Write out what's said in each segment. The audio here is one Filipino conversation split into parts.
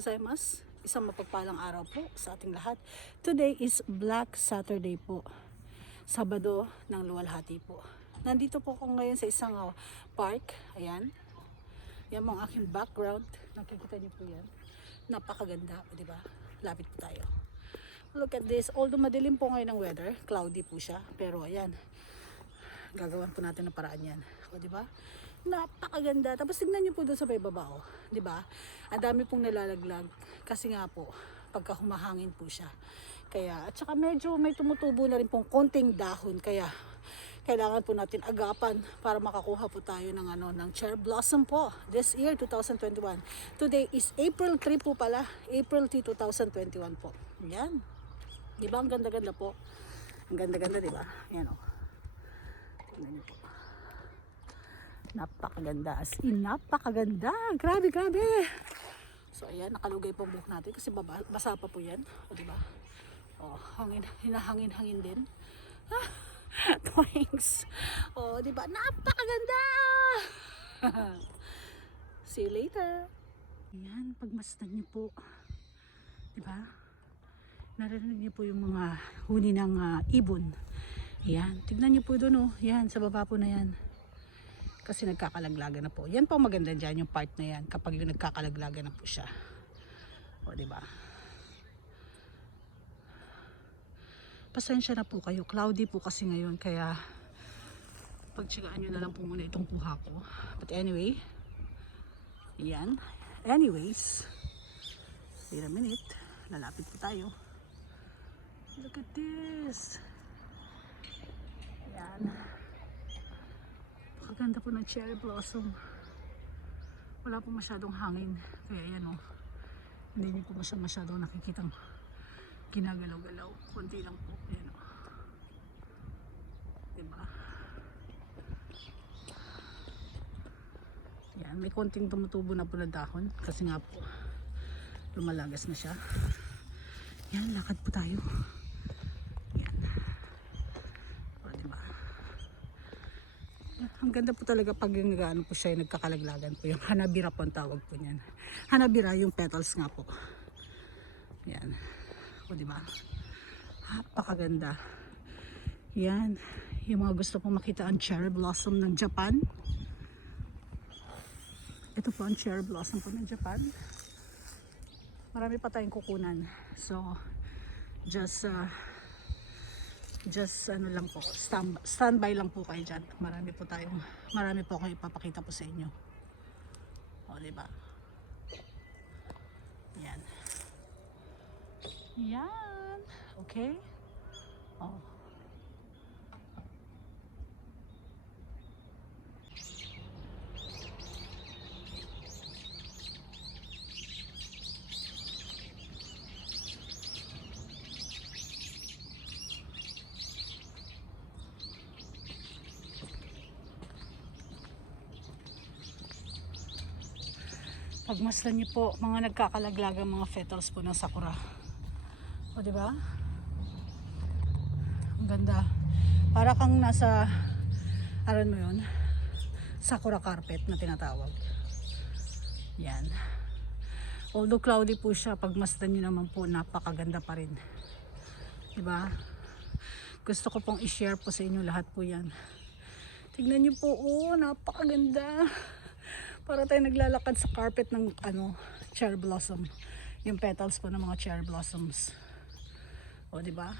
gozaimasu. Isang mapagpalang araw po sa ating lahat. Today is Black Saturday po. Sabado ng luwalhati po. Nandito po ako ngayon sa isang park. Ayan. Yan ang aking background. Nakikita niyo po yan. Napakaganda, di ba? Lapit po tayo. Look at this. Although madilim po ngayon ang weather, cloudy po siya. Pero ayan, gagawan po natin ng paraan yan. O, di ba? Napakaganda. Tapos tingnan niyo po doon sa may baba, oh, 'di ba? Ang dami pong nalalaglag kasi nga po pagka humahangin po siya. Kaya at saka medyo may tumutubo na rin pong konting dahon, kaya kailangan po natin agapan para makakuha po tayo ng ng cherry blossom po this year 2021. Today is April 3 po pala. April 3, 2021 po. Yan. 'Di ba ang ganda-ganda po? Ang ganda-ganda, 'di ba? Yan, oh. Tingnan niyo po. Napakaganda, as in napakaganda, grabe. So ayan, nakalugay po ang buhok natin kasi basa pa po yan, o diba? O, hinahangin din. Thanks. O diba, napakaganda. See you later. Ayan, pagmasdan niyo po, diba? Narinig niyo po yung mga huni ng ibon. Ayan, tignan niyo po doon, oh. Yan, sa baba po na yan. Kasi nagkakalaglagan na po. Yan po maganda dyan, yung part na yan. Kapag yung nagkakalaglagan na po siya. O, diba? Pasensya na po kayo. Cloudy po kasi ngayon. Kaya, pagtsagaan nyo na lang po muna itong kuha ko. But anyway, yan. Anyways, wait a minute. Lalapit po tayo. Look at this. Yan. Ganda po ng cherry blossom. Wala po masyadong hangin. Kaya yan, oh. Hindi niyo po masyadong nakikitang ginagalaw-galaw. Kunti lang po. Yan, oh. Diba? Yan. May konting tumutubo na po na dahon. Kasi nga po, lumalagas na siya. Yan. Lakad po tayo. Ang ganda po talaga pag yung po siya, yung nagkakalaglagan po. Yung hanabira po ang tawag po niyan. Hanabira yung petals nga po. Yan. O, diba? Napakaganda. Yan. Yung mga gusto pong makita ang cherry blossom ng Japan. Ito po ang cherry blossom po ng Japan. Marami pa tayong kukunan. So, just ano lang po, standby lang po kayo dyan. Marami po kayo ipapakita po sa inyo. O, diba? Yan. Yan. Okay? O. Pagmasdan niyo po, mga nagkakalaglagang mga petals po ng sakura. O, diba? Ang ganda. Para kang nasa, aran mo yun, sakura carpet na tinatawag. Yan. Although cloudy po siya, pagmasdan niyo naman po, napakaganda pa rin. Diba? Gusto ko pong i-share po sa inyo lahat po yan. Tignan niyo po, oh, napakaganda. Para tayo naglalakad sa carpet ng cherry blossom. Yung petals po ng mga cherry blossoms. O, diba?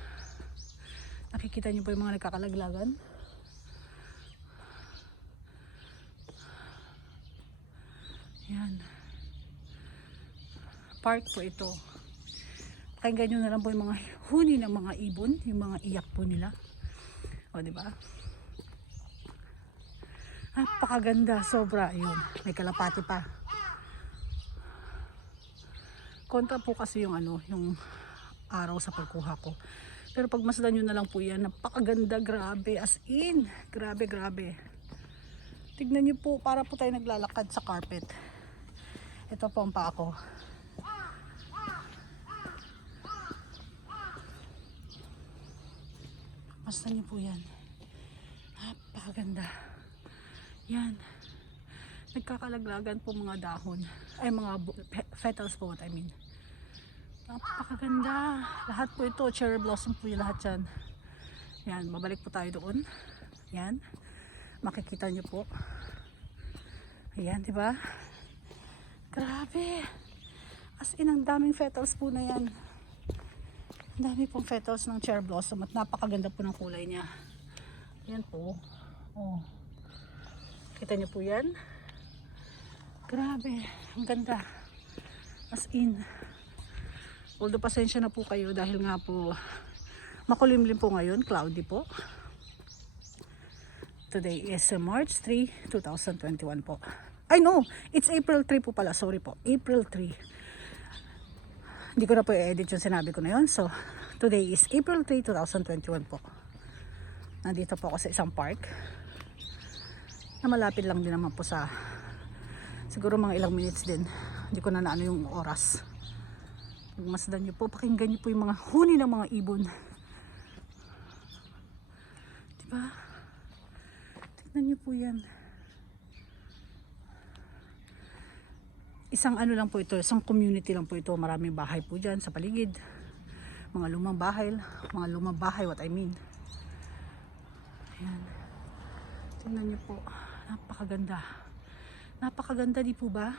Nakikita niyo po yung mga nagkakalaglagan. Yan. Park po ito. Pakinggan nyo na lang po yung mga huni ng mga ibon. Yung mga iyak po nila. O, diba? Napakaganda, sobra. Yun, may kalapati pa. Kontra po kasi yung yung araw sa pagkuha ko. Pero pag masdan nyo na lang po yan, napakaganda, grabe, as in, grabe. Tignan nyo po, para po tayo naglalakad sa carpet. Ito po ang paa ko. Masdan nyo po yan. Napakaganda. Yan. Nagkakalaglagan po mga dahon. Ay, mga Petals po, what I mean. Napakaganda. Lahat po ito, cherry blossom po yung lahat yan. Yan, babalik po tayo doon. Yan. Makikita nyo po. Ayan, di ba? Grabe. As in, ang daming petals po na yan. Ang dami pong petals ng cherry blossom at napakaganda po ng kulay niya. Yan po. Oh. Kita nyo po yan? Grabe. Ang ganda. As in. Although pasensya na po kayo dahil nga po makulimlim po ngayon. Cloudy po. Today is March 3, 2021 po. Ay no, it's April 3 po pala. Sorry po. April 3. Hindi ko na po i-edit yung sinabi ko na yun. So, today is April 3, 2021 po. Nandito po ako sa isang park. Na malapit lang din naman po sa siguro mga ilang minutes din. Hindi ko na naano yung oras. Pagmasdan nyo po, pakinggan nyo po yung mga huni ng mga ibon. Diba? Tignan nyo po yan. Isang ano lang po ito, isang community lang po ito. Maraming bahay po dyan sa paligid. Mga lumang bahay, what I mean. Ayan. Tingnan nyo po, napakaganda. Napakaganda, di po ba?